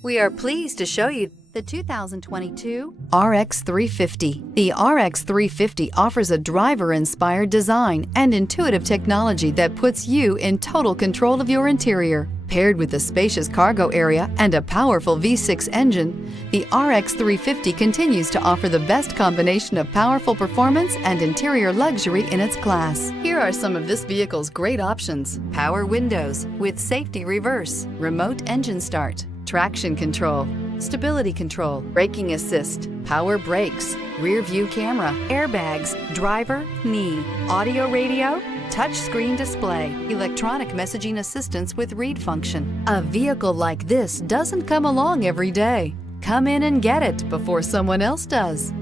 We are pleased to show you the 2022 RX 350. The RX 350 offers a driver-inspired design and intuitive technology that puts you in total control of your interior. Paired with a spacious cargo area and a powerful V6 engine, the RX 350 continues to offer the best combination of powerful performance and interior luxury in its class. Here are some of this vehicle's great options: power windows with safety reverse, remote engine start, traction control, stability control, braking assist, power brakes, rear view camera, airbags, driver, knee, audio radio, touchscreen display, electronic messaging assistance with read function. A vehicle like this doesn't come along every day. Come in and get it before someone else does.